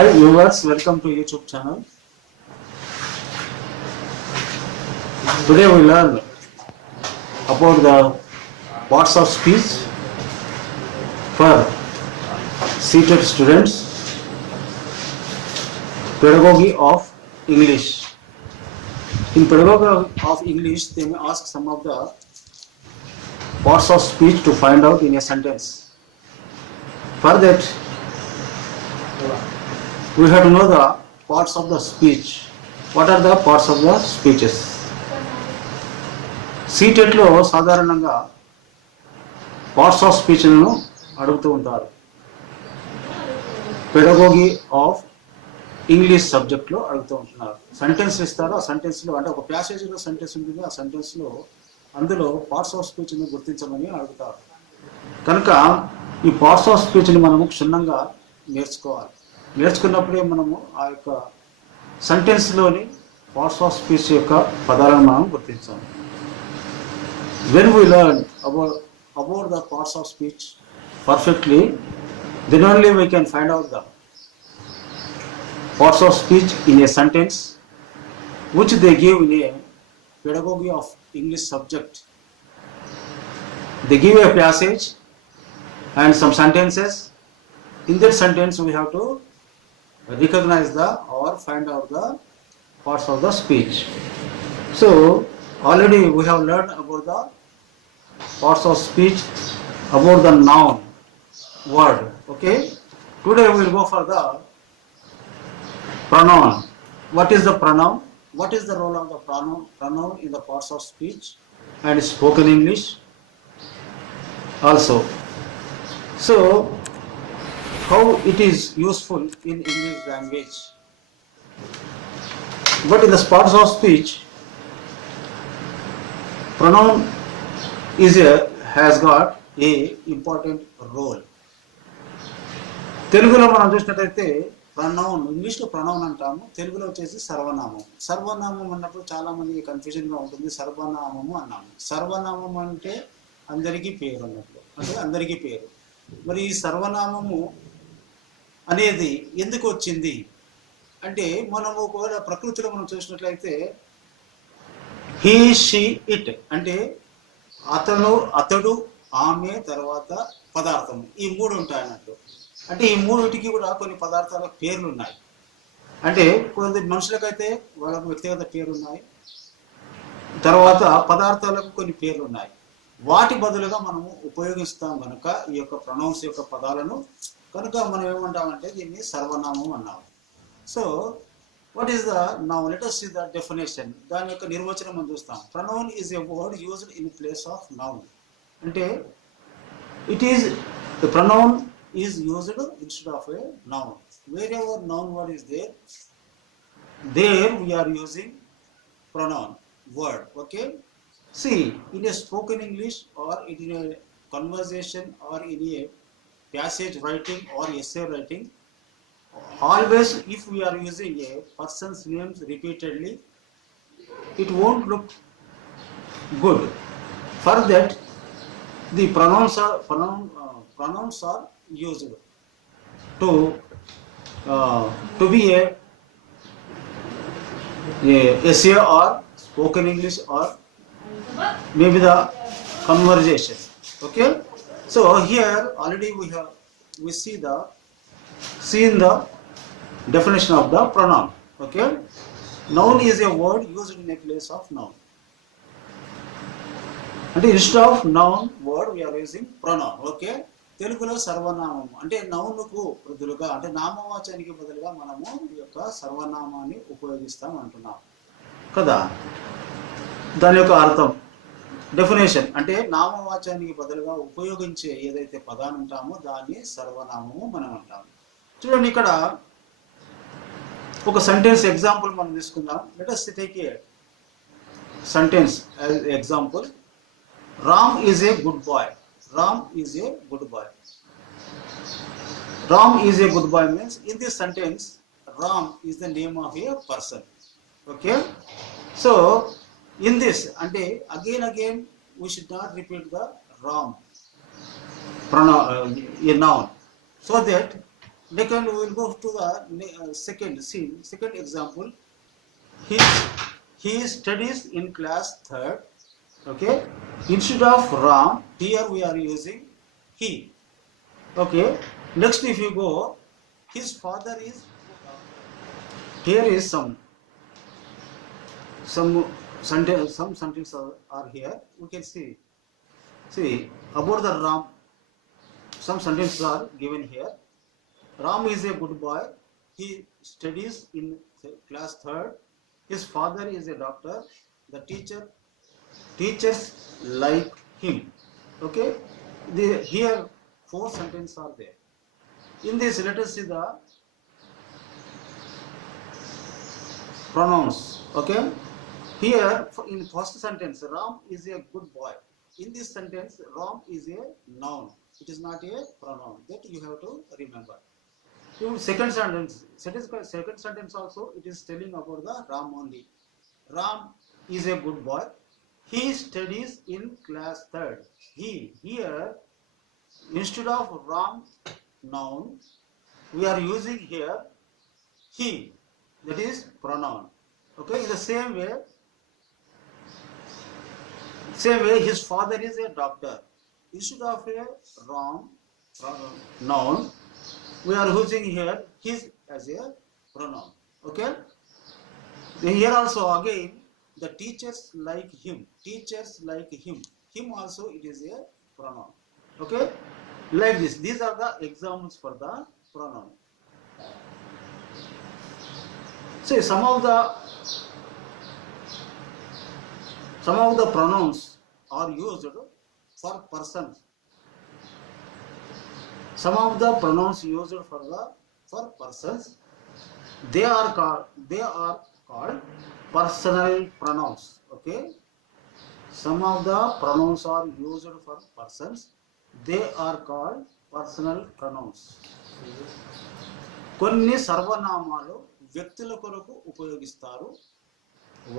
Hi viewers, welcome to YouTube channel. Today we learn about the parts of speech for seated students, pedagogy of English. In pedagogy of English, they may ask some of the parts of speech to find out in a sentence. For that, we have to know the parts of the speech. What are the parts of the speeches? సీటెట్లో సాధారణంగా parts of స్పీచ్లను అడుగుతూ ఉంటారు. Pedagogy of English సబ్జెక్ట్లో అడుగుతూ ఉంటున్నారు. Sentence ఇస్తారు, ఆ సెంటెన్స్లో అంటే ఒక ప్యాసేజ్లో సెంటెన్స్ ఉంటుంది, ఆ సెంటెన్స్లో అందులో పార్ట్స్ ఆఫ్ స్పీచ్ని గుర్తించమని అడుగుతారు. కనుక ఈ పార్ట్స్ ఆఫ్ స్పీచ్ని మనము క్షుణ్ణంగా నేర్చుకోవాలి. నేర్చుకున్నప్పుడే మనము ఆ యొక్క సెంటెన్స్లోని పార్ట్స్ ఆఫ్ స్పీచ్ యొక్క పదాలను మనం గుర్తించాలి. When we learn about the parts of speech perfectly, then only we can find out the parts of speech in a sentence which they give in a pedagogy of English subject. They give a passage and some sentences. In that sentence we have to recognize the or find out the parts of the speech. So already we have learned about the parts of speech, about the noun word. Okay, today we will go for the pronoun. What is the pronoun? What is the role of the pronoun in the parts of speech and spoken English also? So how it is useful in English language? But in the parts of speech, pronoun has got a important role. తెలుగులో మనం చూసినట్లయితే pronoun, ఇంగ్లీష్లో pronoun అంటాము, తెలుగులో వచ్చేసి సర్వనామం. సర్వనామం అన్నప్పుడు చాలా మందికి కన్ఫ్యూజన్గా ఉంటుంది. సర్వనామము అన్నాము. సర్వనామం అంటే అందరికీ పేరు అన్నట్లు, అంటే అందరికీ పేరు. మరి ఈ సర్వనామము అనేది ఎందుకు వచ్చింది అంటే, మనము ఒకవేళ ప్రకృతిలో మనం చూసినట్లయితే హీ, షీ, ఇట్ అంటే అతడు, ఆమె, తర్వాత పదార్థం, ఈ మూడు ఉంటాయి అన్నట్టు. అంటే ఈ మూడిటికి కూడా కొన్ని పదార్థాల పేర్లు ఉన్నాయి. అంటే కొంత మనుషులకైతే వాళ్ళకు వ్యక్తిగత పేర్లు ఉన్నాయి, తర్వాత పదార్థాలకు కొన్ని పేర్లు ఉన్నాయి. వాటి బదులుగా మనము ఉపయోగిస్తాం కనుక ఈ యొక్క ప్రొనౌన్స్ యొక్క పదాలను, కనుక మనం ఏమంటామంటే దీన్ని సర్వనామం అన్నాము. So what is the noun? Let us see the definition. దాని యొక్క నిర్వచనం మనం చూస్తాం. pronoun is a word used in place of noun. అంటే the pronoun is used instead of a noun. Wherever noun word is there we are using pronoun word. Okay, see, in a spoken English or in a conversation or in a passage writing or essay writing, always if we are using a person's name repeatedly, it won't look good. For that, the pronouns are used to be a essay or spoken English or maybe the conversation. Okay, so here already we see the definition of the pronoun. Okay, noun is a word used in a place of noun. And instead of noun word we are using pronoun. Okay, తెలుగులో సర్వనామం అంటే నౌన్కు బదులుగా, అంటే నామవాచనానికి బదులుగా మనము ఈ యొక్క సర్వనామాన్ని ఉపయోగిస్తాం అంటున్నాం కదా. దాని యొక్క అర్థం, డెఫినేషన్ అంటే నామవాచనానికి బదులుగా ఉపయోగించే ఏదైతే పదాన్ని అంటామో దాన్ని సర్వనామము మనం అంటాము. చూడండి, ఇక్కడ ఒక సెంటెన్స్ ఎగ్జాంపుల్ మనం తీసుకుందాం. Let us take a sentence as example. Ram is a good boy. Ram is a good boy. Ram is a good boy means in this sentence Ram is the name of a person. Okay, so in this, అంటే again we should not repeat the Ram pronoun, a noun, so that Second, we will go to the second scene, second example. He, he studies in class third. Okay. Instead of Ram, here we are using he. Okay. Next, if you go, his father is. Here is some sentences are here. We can see. See about the Ram. Some sentences are given here. Ram is a good boy. He studies in class third. His father is a doctor. The teachers like him. Okay. Here 4 sentences are there. In this, let us see the pronouns. Okay. Here in first sentence, Ram is a good boy. In this sentence, Ram is a noun. It is not a pronoun. That you have to remember. Second sentence also, it is telling about the Ram only. Ram is a good boy. He studies in class third. He, here, instead of Ram noun, we are using here he, that is pronoun. Okay, in the same way, his father is a doctor. Instead of a Ram noun, we are using here his as a pronoun. Okay. Here also again the teachers like him. Teachers like him. Him also it is a pronoun. Okay. Like this. These are the examples for the pronoun. See some of the pronouns are used for persons. Some of the pronouns used for persons, they are called personal pronouns. Okay. Some of the pronouns are used for persons. They are called personal pronouns. కొన్ని సర్వనామాలు వ్యక్తుల కొరకు ఉపయోగిస్తారు.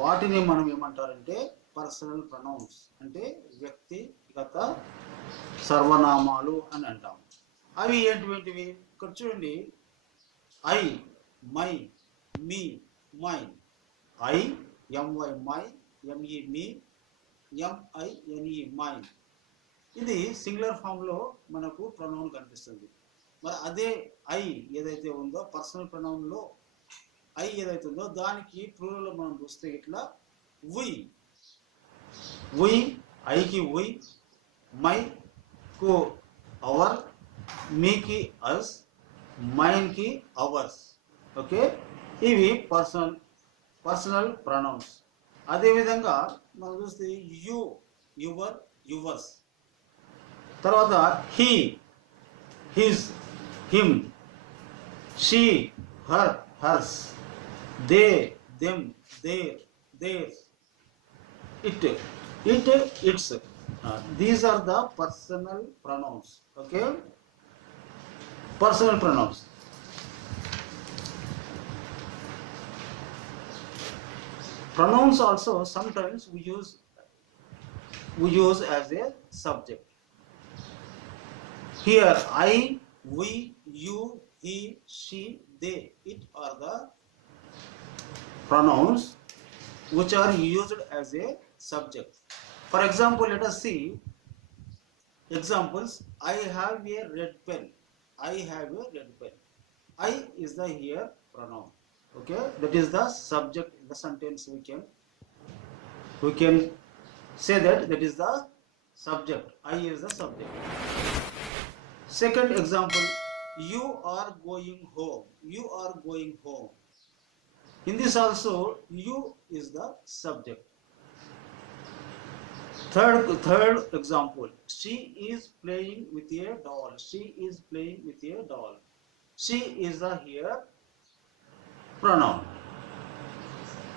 వాటిని మనం ఏమంటారంటే personal pronouns, అంటే వ్యక్తిగత సర్వనామాలు అని అంటాం. అవి ఏంటివి? ఇక్కడ చూడండి. I, my, me, mine. I, M Y my, M E me, M I N E mine. ఇది సింగులర్ ఫామ్ లో మనకు ప్రొనౌన్ కనిపిస్తుంది. మరి అదే ఐ ఏదైతే ఉందో పర్సనల్ ప్రొనౌన్ లో ఐ ఏదైతే ఉందో దానికి ప్లూరల్ లో మనం చూస్తే ఇట్లా వి, ఐకి వి, మై కు అవర్, మీకి అస్, మైన్ కి అవర్స్. ఓకే. ఇవి పర్సనల్ ప్రొనౌన్స్. అదేవిధంగా మనం చూస్తే యు, యువర్, యువర్స్. తర్వాత he, his, him, she, her, hers, they, them, their, theirs, it, its. These are the personal pronouns. Okay. Personal pronouns. Pronouns also sometimes we use as a subject. Here I, we, you, he, she, they, it are the pronouns which are used as a subject. For example, let us see examples. I have a red pen. I have a red pen. I is the here pronoun. Okay, that is the subject in the sentence. We can say that is the subject. I is the subject. Second example, you are going home. You are going home. In this also, you is the subject. Third example, she is playing with a doll. She is playing with a doll. She is the here pronoun.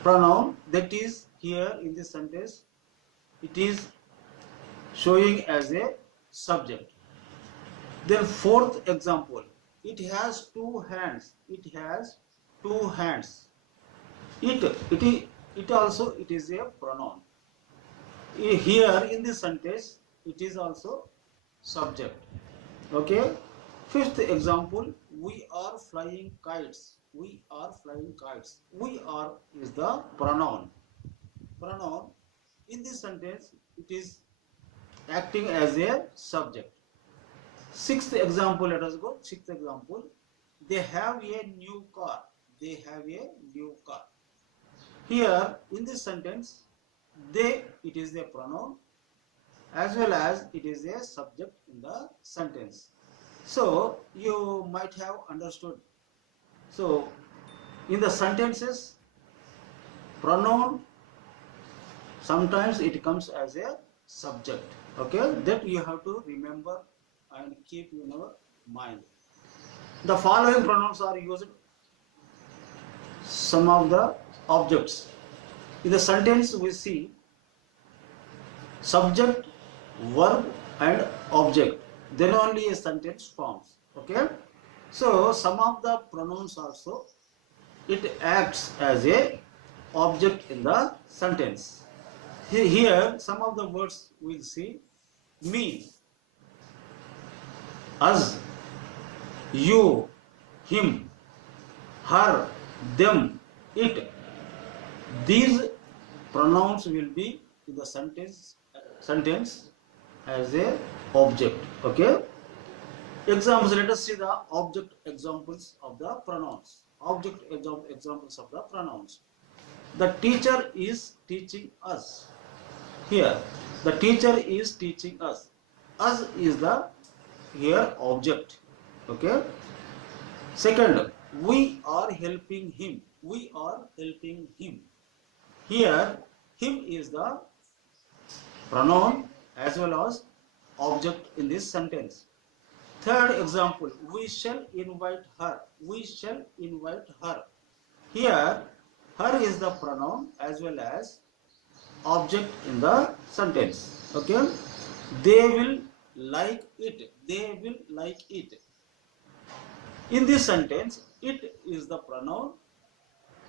Pronoun that is here in this sentence, it is showing as a subject. Then fourth example, it has 2 hands. It has 2 hands. It also it is a pronoun. Here in this sentence it is also subject. Okay. Fifth example, we are flying kites. We are flying kites. We are is the pronoun. Pronoun in this sentence it is acting as a subject. Sixth example, let us go. Sixth example, they have a new car. They have a new car. Here in this sentence, they it is a pronoun as well as it is a subject in the sentence. So you might have understood. So in the sentences, pronoun sometimes it comes as a subject. Okay, that you have to remember and keep in your mind. The following pronouns are used. Some of the objects in the sentence we see subject, verb and object, then only a sentence forms. Okay, so some of the pronouns also it acts as a object in the sentence. Here some of the words we'll see: me, us, you, him, her, them, it. These pronouns will be in the sentence as a object. Okay. Examples. Let us see the object examples of the pronouns. Object examples of the pronouns. The teacher is teaching us. Here, the teacher is teaching us. Us is the here object. Okay. Second, we are helping him. We are helping him. Here, him is the pronoun as well as object in this sentence. Third example, we shall invite her. We shall invite her. Here, her is the pronoun as well as object in the sentence. Okay. They will like it. They will like it. In this sentence, it is the pronoun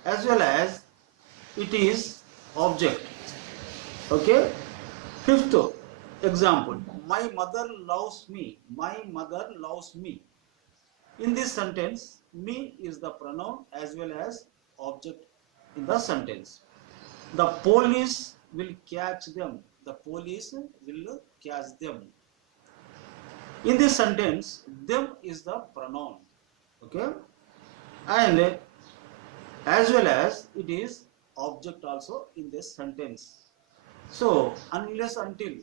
as well as it is object. Okay. Fifth example, my mother loves me. My mother loves me. In this sentence, me is the pronoun as well as object in the sentence. The police will catch them. The police will catch them. In this sentence, them is the pronoun. Okay. And as well as it is object also in this sentence. So unless until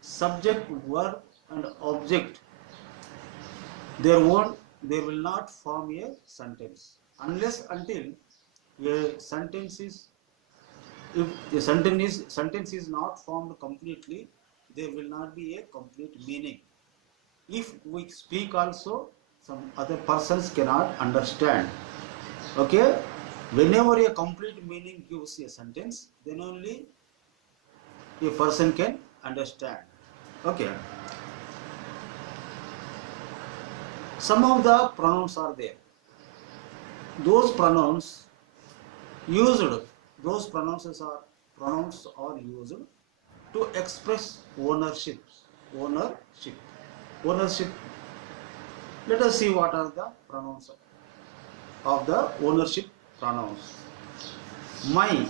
subject, verb and object, there will not form a sentence. Unless until a sentence is, if the sentence is not formed completely, there will not be a complete meaning. If we speak also, some other persons cannot understand. Okay. Whenever a complete meaning gives a sentence, then only a person can understand. Okay. Some of the pronouns are there. Those pronouns used, those pronouns are used to express ownership. Ownership. Ownership. Let us see what are the pronouns of the ownership pronouns. My,